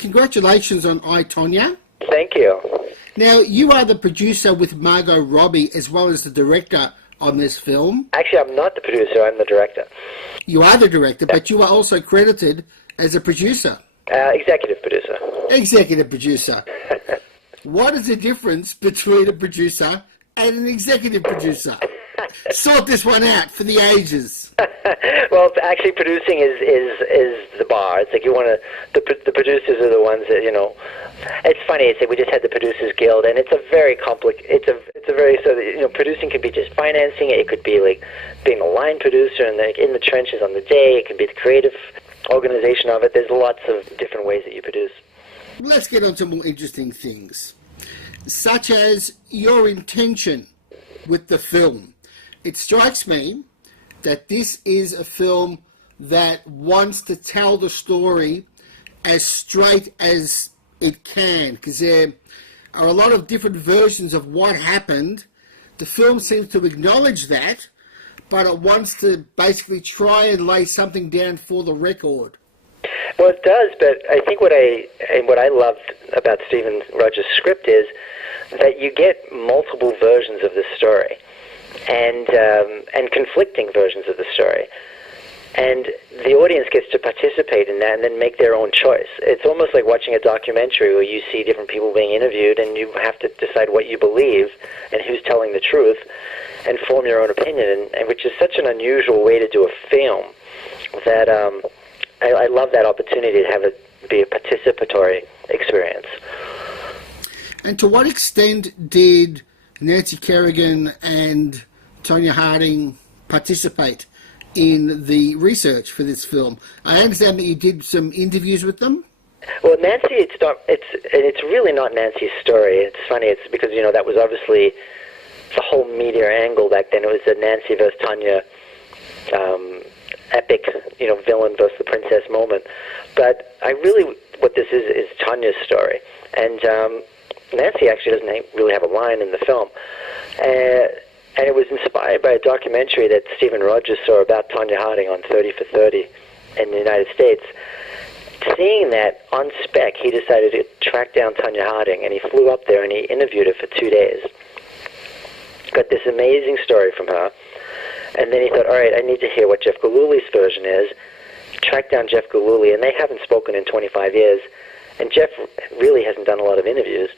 Congratulations on I, Tonya. Thank you. Now, you are the producer with Margot Robbie as well as the director on this film. Actually, I'm not the producer, I'm the director. You are the director, but you are also credited as a producer. Executive producer. Executive producer. What is the difference between a producer and an executive producer? Sort this one out for the ages. Well, actually, producing is the bar. It's like you want to. The producers are the ones that, you know. It's funny. It's like we just had the Producers Guild, and it's a very It's a very producing can be just financing it. It could be like being a line producer and like in the trenches on the day. It can be the creative organization of it. There's lots of different ways that you produce. Let's get on to more interesting things, such as your intention with the film. It strikes me that this is a film that wants to tell the story as straight as it can, because there are a lot of different versions of what happened. The film seems to acknowledge that, but it wants to basically try and lay something down for the record. Well, it does, but I think what I loved about Stephen Rogers' script is that you get multiple versions of the story, and conflicting versions of the story. And the audience gets to participate in that and then make their own choice. It's almost like watching a documentary where you see different people being interviewed and you have to decide what you believe and who's telling the truth and form your own opinion, and which is such an unusual way to do a film that I love that opportunity to have it be a participatory experience. And to what extent did Nancy Kerrigan and Tonya Harding participate in the research for this film? I understand that you did some interviews with them. Well, Nancy, it's really not Nancy's story. It's funny. It's because, you know, that was obviously the whole media angle back then. It was the Nancy versus Tonya epic, you know, villain versus the princess moment. But what this is Tonya's story. And Nancy actually doesn't really have a line in the film. And it was inspired by a documentary that Stephen Rogers saw about Tonya Harding on 30 for 30 in the United States. Seeing that on spec, he decided to track down Tonya Harding, and he flew up there and he interviewed her for 2 days. Got this amazing story from her. And then he thought, all right, I need to hear what Jeff Gillouly's version is. Tracked down Jeff Gillooly, and they haven't spoken in 25 years. And Jeff really hasn't done a lot of interviews,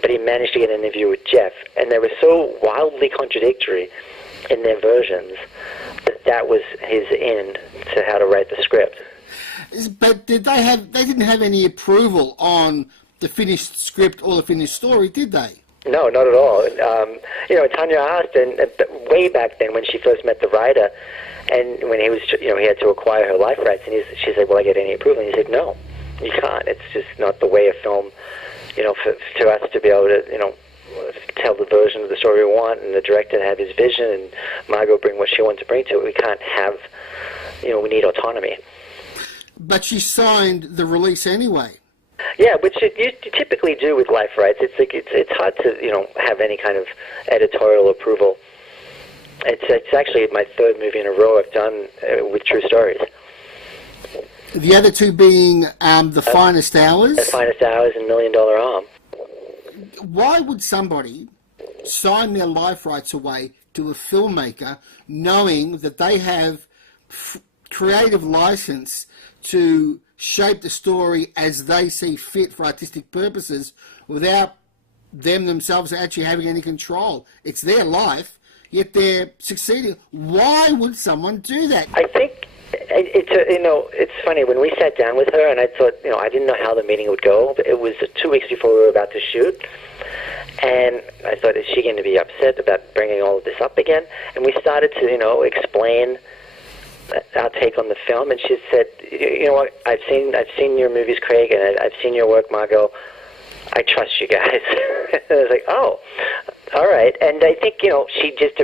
but he managed to get an interview with Jeff. And they were so wildly contradictory in their versions that was his end to how to write the script. But they didn't have any approval on the finished script or the finished story, did they? No, not at all. You know, Tonya asked, and way back then when she first met the writer, and when he was, you know, he had to acquire her life rights, and she said, "Will I get any approval?" And he said, "No, you can't. It's just not the way a film, you know, to us to be able to, you know, tell the version of the story we want, and the director have his vision, and Margot bring what she wants to bring to it. We can't have, you know, we need autonomy." But she signed the release anyway. Yeah, which you typically do with life rights. It's like it's hard to, you know, have any kind of editorial approval. It's actually my third movie in a row I've done with true stories. The other two being The Finest Hours. The Finest Hours and $1 Million Arm. Why would somebody sign their life rights away to a filmmaker knowing that they have creative license to shape the story as they see fit for artistic purposes without them themselves actually having any control? It's their life, yet they're succeeding. Why would someone do that? I think it's funny, when we sat down with her, and I thought, you know, I didn't know how the meeting would go, but it was 2 weeks before we were about to shoot, and I thought, is she going to be upset about bringing all of this up again? And we started to, you know, explain our take on the film, and she said, you know what, I've seen your movies, Craig, and I've seen your work, Margot. I trust you guys. And I was like, oh, all right. And I think, you know, she just,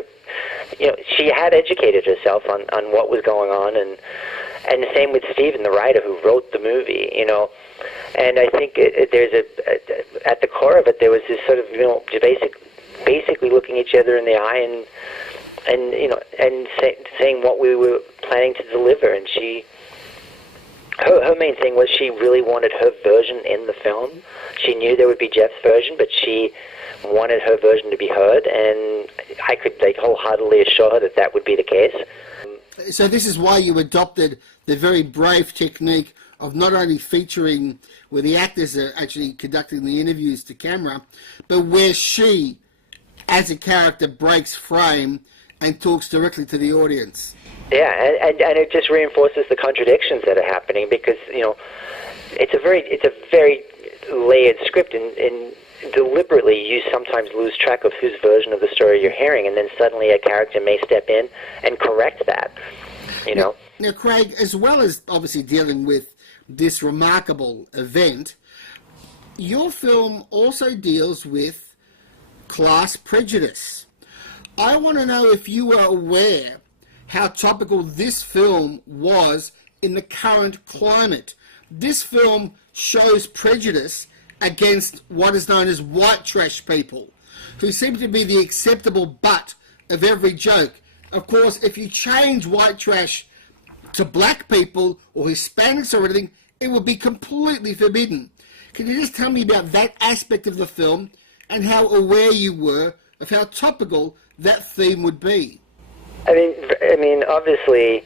you know, she had educated herself on what was going on, and the same with Stephen, the writer who wrote the movie, you know. And I think there's at the core of it, there was this sort of, you know, basically looking each other in the eye and you know, and saying what we were planning to deliver, and she her main thing was she really wanted her version in the film. She knew there would be Jeff's version, but she wanted her version to be heard, and I could wholeheartedly assure her that that would be the case. So this is why you adopted the very brave technique of not only featuring where the actors are actually conducting the interviews to camera, but where she, as a character, breaks frame and talks directly to the audience. Yeah, and it just reinforces the contradictions that are happening, because it's a very layered script, and deliberately you sometimes lose track of whose version of the story you're hearing, and then suddenly a character may step in and correct that. Now, Craig, as well as obviously dealing with this remarkable event, your film also deals with class prejudice. I want to know if you were aware how topical this film was in the current climate. This film shows prejudice against what is known as white trash people, who seem to be the acceptable butt of every joke. Of course, if you change white trash to black people or Hispanics or anything, it would be completely forbidden. Can you just tell me about that aspect of the film and how aware you were of how topical that theme would be? I mean, obviously,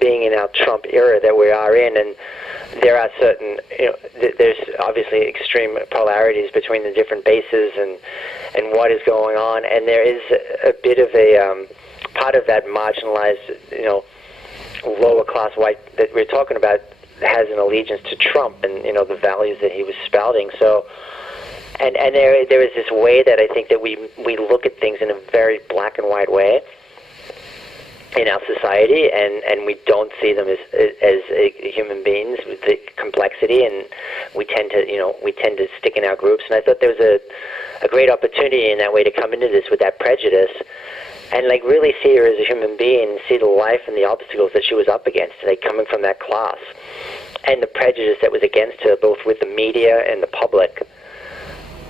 being in our Trump era that we are in, and there are certain, there's obviously extreme polarities between the different bases and what is going on, and there is a bit of a part of that marginalized, lower class white that we're talking about has an allegiance to Trump and the values that he was spouting. So, and there is this way that I think that we look at things in a very black and white way in our society, and we don't see them as human beings with the complexity, and we tend to stick in our groups. And I thought there was a great opportunity in that way to come into this with that prejudice and really see her as a human being, see the life and the obstacles that she was up against, coming from that class, and the prejudice that was against her, both with the media and the public.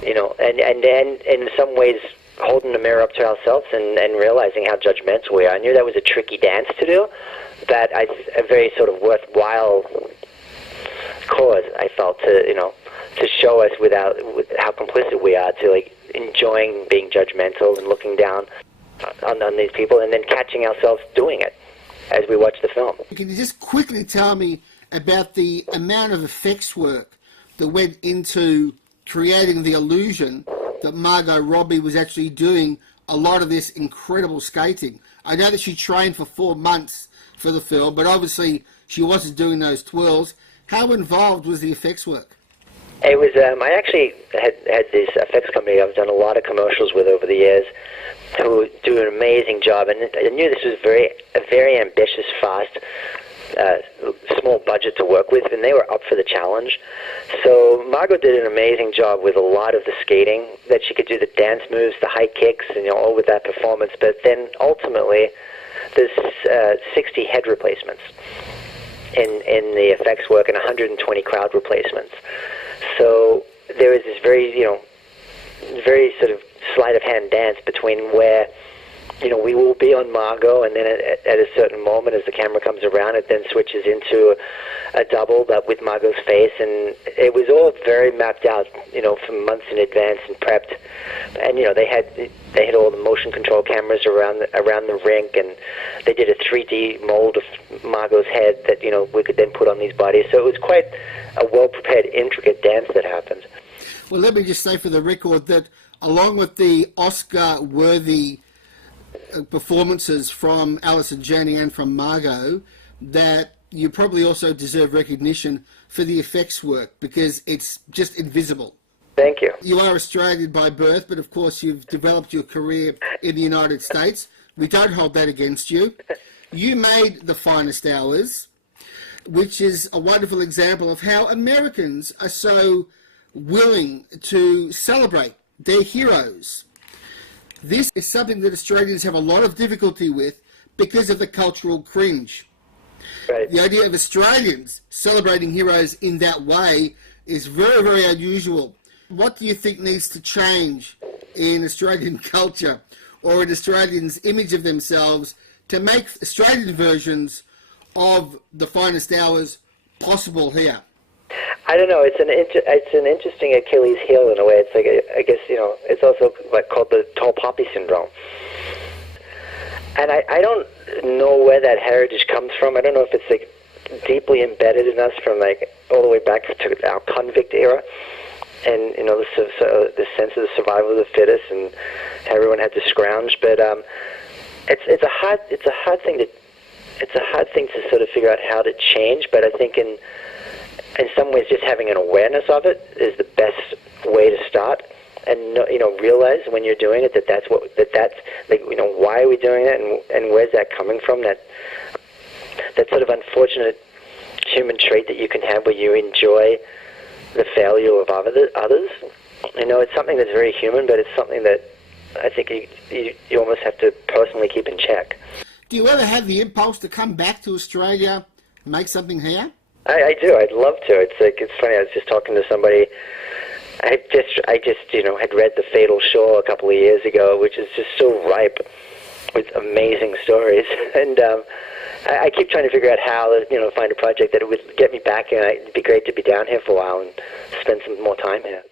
And in some ways holding the mirror up to ourselves and realizing how judgmental we are. I knew that was a tricky dance to do, but a very sort of worthwhile cause, I felt, to show us with how complicit we are to enjoying being judgmental and looking down on these people, and then catching ourselves doing it as we watch the film. Can you just quickly tell me about the amount of effects work that went into creating the illusion that Margot Robbie was actually doing a lot of this incredible skating? I know that she trained for 4 months for the film, but obviously she wasn't doing those twirls. How involved was the effects work? It was. I actually had this effects company I've done a lot of commercials with over the years, who do an amazing job, and I knew this was a very ambitious, fast, small budget to work with, and they were up for the challenge. So Margot did an amazing job with a lot of the skating, that she could do the dance moves, the high kicks, and all with that performance. But then ultimately, there's 60 head replacements in the effects work and 120 crowd replacements. So there is this very sort of sleight of hand dance between where we will be on Margot, and then at a certain moment, as the camera comes around, it then switches into a double with Margot's face, and it was all very mapped out, for months in advance and prepped. And they had all the motion control cameras around the rink, and they did a 3D mold of Margot's head that we could then put on these bodies. So it was quite a well-prepared, intricate dance that happened. Well, let me just say for the record that along with the Oscar-worthy performances from Alison Janney and from Margot, that you probably also deserve recognition for the effects work, because it's just invisible. Thank you. You are Australian by birth, but of course you've developed your career in the United States. We don't hold that against you. You made The Finest Hours, which is a wonderful example of how Americans are so willing to celebrate their heroes. This is something that Australians have a lot of difficulty with because of the cultural cringe. Right. The idea of Australians celebrating heroes in that way is very, very unusual. What do you think needs to change in Australian culture or in Australians' image of themselves to make Australian versions of the finest hours possible here? I don't know. It's an interesting Achilles heel in a way. It's like, I guess, it's also like called the tall poppy syndrome. And I don't know where that heritage comes from. I don't know if it's like deeply embedded in us from like all the way back to our convict era, and the sense of the survival of the fittest, and everyone had to scrounge. But it's a hard thing to sort of figure out how to change. But I think in some ways, just having an awareness of it is the best way to start, and realize when you're doing it that's like, why are we doing it, and where's that coming from? That sort of unfortunate human trait that you can have where you enjoy the failure of others. It's something that's very human, but it's something that I think you almost have to personally keep in check. Do you ever have the impulse to come back to Australia and make something here? I do. I'd love to. It's funny. I was just talking to somebody. I just had read The Fatal Shore a couple of years ago, which is just so ripe with amazing stories, and I keep trying to figure out how to find a project that would get me back, and it'd be great to be down here for a while and spend some more time here.